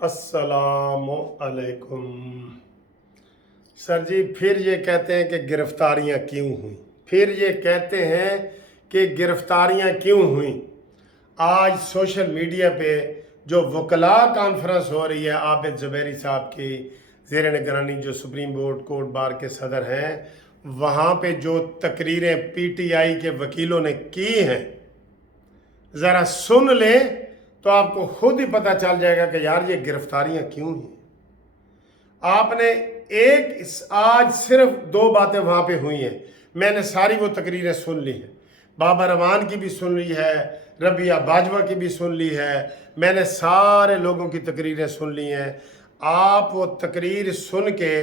अस्सलामु अलैकुम। सर जी, फिर ये कहते हैं कि गिरफ्तारियां क्यों हुई, फिर ये कहते हैं कि गिरफ्तारियां क्यों हुई। आज सोशल मीडिया पे जो वकला कॉन्फ्रेंस हो रही है आबिद ज़ुबैरी साहब की ज़ेर निगरानी, जो सुप्रीम कोर्ट बार के सदर हैं, वहाँ पे जो तकरीरें पीटीआई के वकीलों ने की हैं, ज़रा सुन लें तो आपको खुद ही पता चल जाएगा कि यार ये गिरफ्तारियां क्यों हैं। आपने आज सिर्फ दो बातें वहाँ पे हुई हैं, मैंने सारी वो तकरीरें सुन ली हैं। बाबर अमान की भी सुन ली है, रबिया बाजवा की भी सुन ली है, मैंने सारे लोगों की तकरीरें सुन ली हैं। आप वो तकरीर सुन के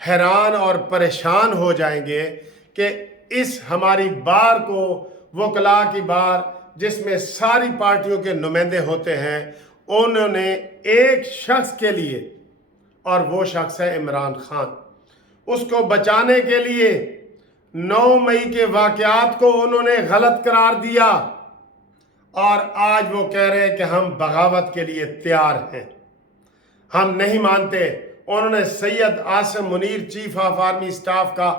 हैरान और परेशान हो जाएंगे कि इस हमारी बार को, वकला की बार जिसमें सारी पार्टियों के नुमाइंदे होते हैं, उन्होंने एक शख्स के लिए, और वो शख्स है इमरान खान, उसको बचाने के लिए 9 मई के वाक़यात को उन्होंने गलत करार दिया और आज वो कह रहे हैं कि हम बगावत के लिए तैयार हैं, हम नहीं मानते। उन्होंने Syed Asim Munir chief of army staff का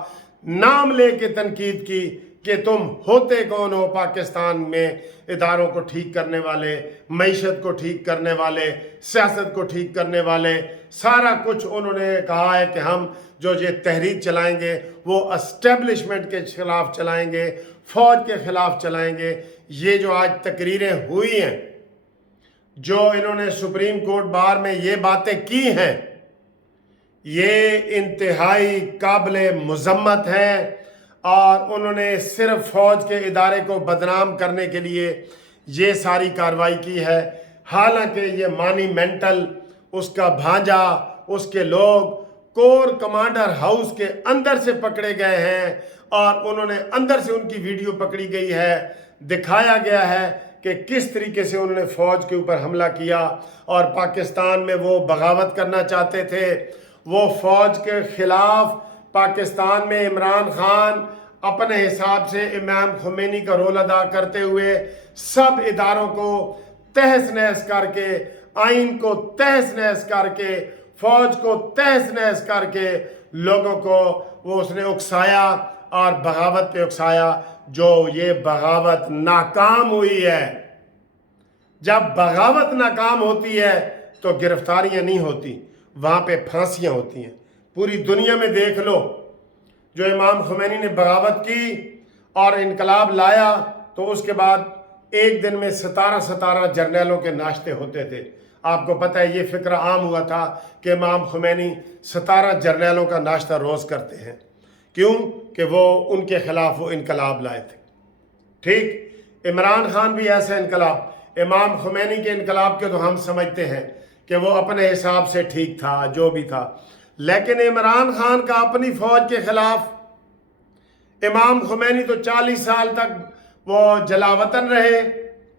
नाम लेके तनकीद की कि तुम होते कौन हो पाकिस्तान में इदारों को ठीक करने वाले, मईशत को ठीक करने वाले, सियासत को ठीक करने वाले। सारा कुछ उन्होंने कहा है कि हम जो ये तहरीक चलाएंगे वो एस्टेब्लिशमेंट के खिलाफ चलाएंगे, फौज के खिलाफ चलाएंगे। ये जो आज तकरीरें हुई हैं, जो इन्होंने सुप्रीम कोर्ट बार में ये बातें की हैं, ये इंतहाई काबिल मुज़म्मत हैं और उन्होंने सिर्फ फौज के इदारे को बदनाम करने के लिए ये सारी कार्रवाई की है। हालांकि ये मॉन्यूमेंटल, उसका भांजा, उसके लोग कोर कमांडर हाउस के अंदर से पकड़े गए हैं और उन्होंने अंदर से उनकी वीडियो पकड़ी गई है, दिखाया गया है कि किस तरीके से उन्होंने फ़ौज के ऊपर हमला किया और पाकिस्तान में वो बगावत करना चाहते थे। वो फ़ौज के ख़िलाफ़ पाकिस्तान में इमरान खान अपने हिसाब से इमाम खुमैनी का रोल अदा करते हुए सब इदारों को तहस नहस करके, आइन को तहस नहस करके, फ़ौज को तहस नहस करके लोगों को वो उसने उकसाया और बगावत पे उकसाया। जो ये बगावत नाकाम हुई है, जब बगावत नाकाम होती है तो गिरफ्तारियां नहीं होती, वहाँ पे फांसियां होती हैं। पूरी दुनिया में देख लो, जो इमाम खुमैनी ने बगावत की और इनकलाब लाया तो उसके बाद एक दिन में 17 जर्नैलों के नाश्ते होते थे। आपको पता है, ये फिक्र आम हुआ था कि इमाम खुमैनी 17 जर्नैलों का नाश्ता रोज़ करते हैं। क्यों? कि वो उनके ख़िलाफ़ वो इनकलाब लाए थे। ठीक, इमरान खान भी ऐसा इनकलाब, इमाम खुमैनी के इनकलाब के तो हम समझते हैं कि वो अपने हिसाब से ठीक था, जो भी था, लेकिन इमरान खान का अपनी फ़ौज के ख़िलाफ़, इमाम खुमैनी तो 40 साल तक वो जलावतन रहे,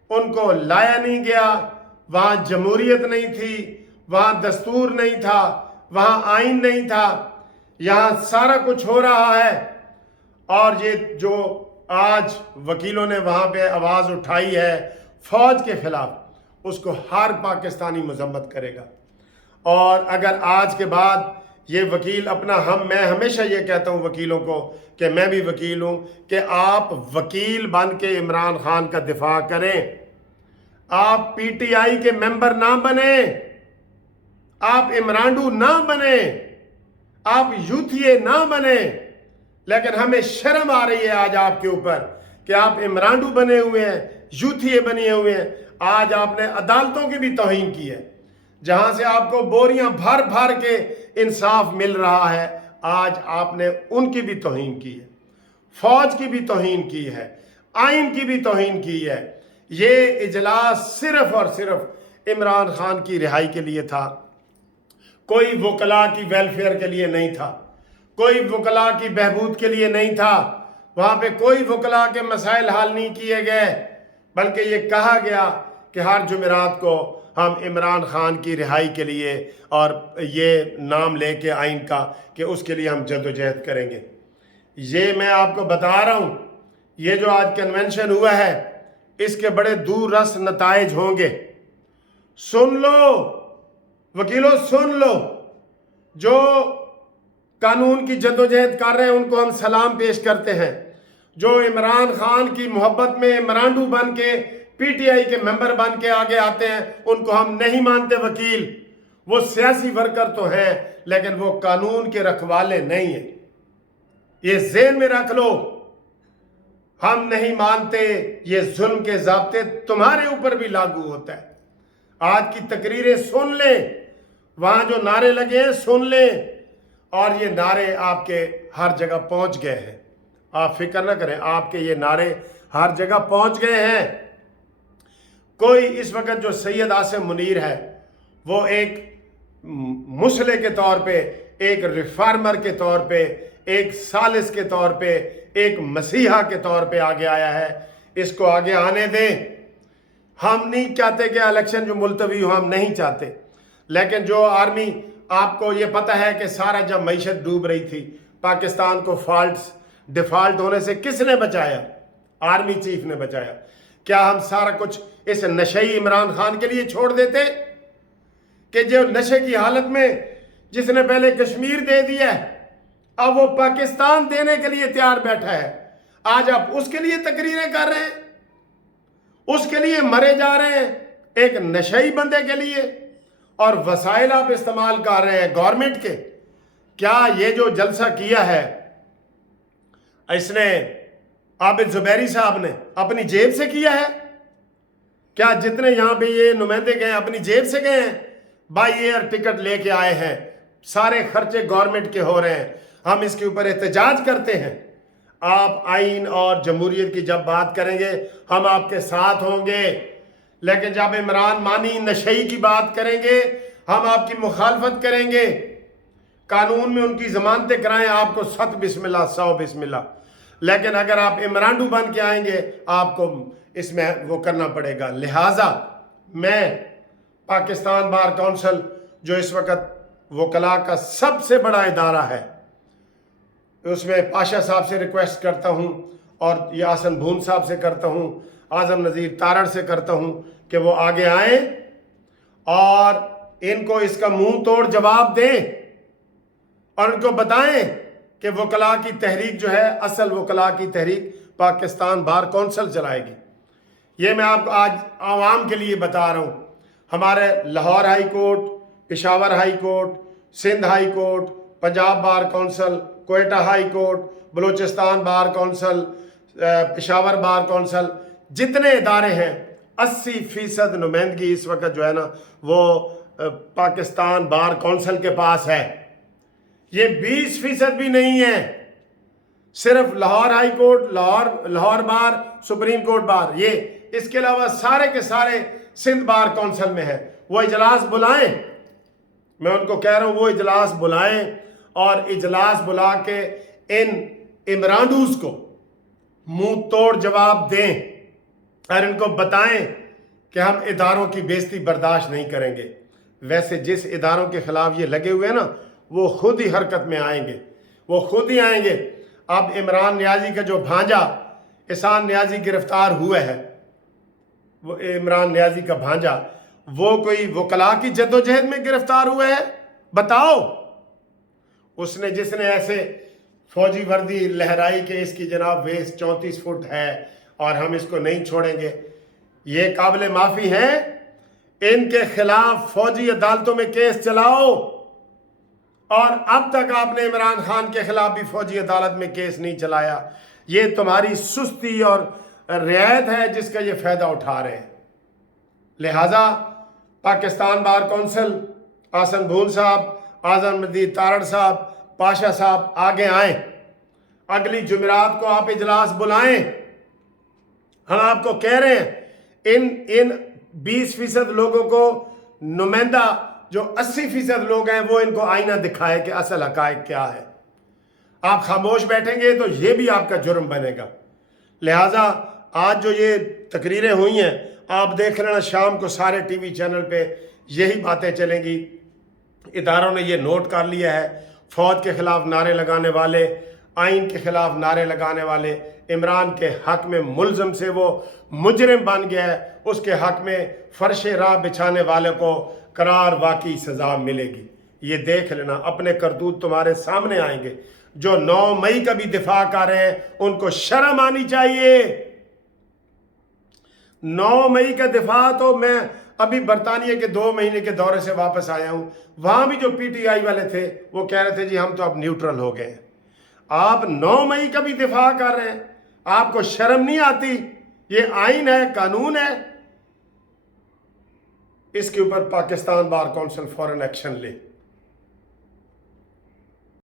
उनको लाया नहीं गया, वहाँ जमहूरियत नहीं थी, वहाँ दस्तूर नहीं था, वहाँ आइन नहीं था, यहाँ सारा कुछ हो रहा है। और ये जो आज वकीलों ने वहाँ पे आवाज़ उठाई है फ़ौज के ख़िलाफ़, उसको हर पाकिस्तानी मज़म्मत करेगा। और अगर आज के बाद ये वकील अपना, मैं हमेशा ये कहता हूँ वकीलों को कि मैं भी वकील हूँ, कि आप वकील बन के इमरान खान का दिफा करें। आप पीटीआई के मेंबर ना बने, आप इमरानडू ना बने, आप यूथिए ना बने, लेकिन हमें शर्म आ रही है आज आपके ऊपर कि आप इमरानडू बने हुए हैं, यूथिए बने हुए हैं। आज आपने अदालतों की भी तौहीन की है, जहां से आपको बोरियां भर भर के इंसाफ मिल रहा है, आज आपने उनकी भी तौहीन की है, फौज की भी तौहीन की है, आइन की भी तौहीन की है। ये इजलास सिर्फ और सिर्फ इमरान खान की रिहाई के लिए था, कोई वकला की वेलफेयर के लिए नहीं था, कोई वकला की बहबूद के लिए नहीं था। वहाँ पे कोई वकला के मसाइल हल नहीं किए गए, बल्कि ये कहा गया कि हर जुमेरात को हम इमरान खान की रिहाई के लिए और ये नाम लेके आइन का कि उसके लिए हम जद्दोजहद करेंगे। ये मैं आपको बता रहा हूँ, ये जो आज कन्वेंशन हुआ है इसके बड़े दूररस नताइज होंगे। सुन लो, वकीलों सुन लो, जो कानून की जद्दोजहद कर रहे हैं उनको हम सलाम पेश करते हैं। जो इमरान खान की मोहब्बत में मरांडू बन के पीटीआई के मेंबर बन के आगे आते हैं उनको हम नहीं मानते वकील। वो सियासी वर्कर तो हैं लेकिन वो कानून के रखवाले नहीं हैं, ये ज़हन में रख लो। हम नहीं मानते, ये जुल्म के ज़ाब्ते तुम्हारे ऊपर भी लागू होता है। आज की तकरीरें सुन लें, वहां जो नारे लगे हैं सुन लें, और ये नारे आपके हर जगह पहुंच गए हैं। आप फिक्र ना करें, आपके ये नारे हर जगह पहुंच गए हैं। कोई इस वक्त जो सैयद आसिम मुनीर है वो एक मुसले के तौर पे, एक रिफार्मर के तौर पे, एक सालिस के तौर पे, एक मसीहा के तौर पे आगे आया है। इसको आगे आने दें। हम नहीं चाहते कि इलेक्शन जो मुलतवी हो, हम नहीं चाहते। लेकिन जो आर्मी, आपको ये पता है कि सारा जब मईशत डूब रही थी, पाकिस्तान को डिफॉल्ट होने से किसने बचाया? आर्मी चीफ ने बचाया। क्या हम सारा कुछ इस नशई इमरान खान के लिए छोड़ देते कि जो नशे की हालत में, जिसने पहले कश्मीर दे दिया है, अब वो पाकिस्तान देने के लिए तैयार बैठा है। आज आप उसके लिए तकरीरें कर रहे हैं, उसके लिए मरे जा रहे हैं, एक नशई बंदे के लिए, और वसाइल आप इस्तेमाल कर रहे हैं गवर्नमेंट के। क्या ये जो जलसा किया है इसने आबिद जुबैरी साहब ने अपनी जेब से किया है? क्या जितने यहां पे ये नुमाइंदे गए अपनी जेब से गए हैं? बाई एयर टिकट लेके आए हैं, सारे खर्चे गवर्नमेंट के हो रहे हैं। हम इसके ऊपर एहतजाज करते हैं। आप आइन और जमहूरियत की जब बात करेंगे हम आपके साथ होंगे, लेकिन जब इमरान मानी नशई की बात करेंगे हम आपकी मुखालफत करेंगे। कानून में उनकी जमानतें कराएं, आपको 7 बिस्मिल्लाह 100 बिस्मिल्लाह। लेकिन अगर आप इमरानडू बन के आएंगे आपको इसमें वो करना पड़ेगा। लिहाजा मैं पाकिस्तान बार काउंसिल, जो इस वक्त वकला का सबसे बड़ा इदारा है, उसमें पाशा साहब से रिक्वेस्ट करता हूं, और यासन भून साहब से करता हूं, आजम नज़ीर तारड़ से करता हूं कि वो आगे आए और इनको इसका मुंह तोड़ जवाब दें, और उनको बताएं कि वकला की तहरीक जो है, असल वकला की तहरीक पाकिस्तान बार काउंसिल चलाएगी। ये मैं आपको आज आवाम के लिए बता रहा हूँ। हमारे Lahore high court, Peshawar high court, Sindh high court, Punjab bar council, Quetta high court, Balochistan bar council, Peshawar bar council, जितने इदारे हैं 80% नुमाइंदगी इस वक्त जो है ना वो पाकिस्तान बार काउंसिल के पास है। ये 20% भी नहीं है। सिर्फ लाहौर हाई कोर्ट, लाहौर बार, सुप्रीम कोर्ट बार, ये, इसके अलावा सारे के सारे सिंध बार काउंसिल में है। वो इजलास बुलाएं, मैं उनको कह रहा हूं वो इजलास बुलाएं, और इजलास बुला के इन इमरानडूज को मुंह तोड़ जवाब दें, और इनको बताएं कि हम इदारों की बेइज्जती बर्दाश्त नहीं करेंगे। वैसे जिस इदारों के खिलाफ ये लगे हुए हैं ना, वो खुद ही हरकत में आएंगे, वो खुद ही आएंगे। अब इमरान नियाजी का जो भांजा एहसान नियाजी गिरफ्तार हुआ है, वो इमरान नियाजी का भांजा, वो कोई वकला की जद्दोजहद में गिरफ्तार हुआ है? बताओ। उसने, जिसने ऐसे फौजी वर्दी लहराई कि इसकी जनाब वेस्ट 34 फुट है और हम इसको नहीं छोड़ेंगे, ये काबिल माफी हैं। इनके खिलाफ फौजी अदालतों में केस चलाओ, और अब तक आपने इमरान खान के खिलाफ भी फौजी अदालत में केस नहीं चलाया। ये तुम्हारी सुस्ती और रियायत है जिसका ये फायदा उठा रहे हैं। लिहाजा पाकिस्तान बार काउंसिल, आसन भून साहब, आजम नज़ीर तारड़ साहब, पाशा साहब आगे आए। अगली जुमेरात को आप इजलास बुलाएं। हम आपको कह रहे हैं इन 20% लोगों को नुमाइंदा, जो 80% लोग हैं, वो इनको आईना दिखाए कि असल हकायक क्या है। आप खामोश बैठेंगे तो ये भी आपका जुर्म बनेगा। लिहाजा आज जो ये तकरीरें हुई हैं, आप देख लेना शाम को सारे टीवी चैनल पे यही बातें चलेंगी। इदारों ने ये नोट कर लिया है, फौज के खिलाफ नारे लगाने वाले, आइन के खिलाफ नारे लगाने वाले, इमरान के हक में मुलजम से वो मुजरिम बन गया है, उसके हक में फर्श राह बिछाने वाले को قرار واقعی سزا ملے گی. یہ دیکھ لینا, اپنے کرتوت تمہارے سامنے آئیں گے. جو 9 مئی کا بھی دفاع کر رہے ہیں ان کو شرم آنی چاہیے. 9 مئی کا دفاع تو میں ابھی برطانیہ کے 2 مہینے کے دورے سے واپس آیا ہوں. وہاں بھی جو پی ٹی آئی والے تھے وہ کہہ رہے تھے جی ہم تو اب نیوٹرل ہو گئے ہیں. آپ 9 مئی کا بھی دفاع کر رہے ہیں, آپ کو شرم نہیں آتی؟ یہ آئین ہے, قانون ہے. اس کے اوپر پاکستان بار کونسل فوراً ایکشن لے.